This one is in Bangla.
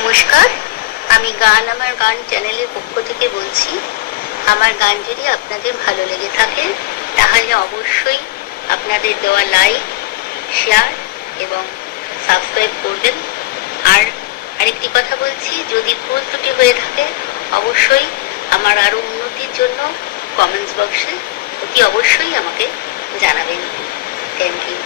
নমস্কার, আমি গান আমার গান চ্যানেলের পক্ষ থেকে বলছি। আমার গান যদি আপনাদের ভালো লেগে থাকে তাহলে অবশ্যই আপনাদের দেওয়া লাইক, শেয়ার এবং সাবস্ক্রাইব করবেন। আর আরেকটি কথা বলছি, যদি ভুল ত্রুটি হয়ে থাকে অবশ্যই আমার আরও উন্নতির জন্য কমেন্টস বক্সে অতি অবশ্যই আমাকে জানাবেন। Thank you.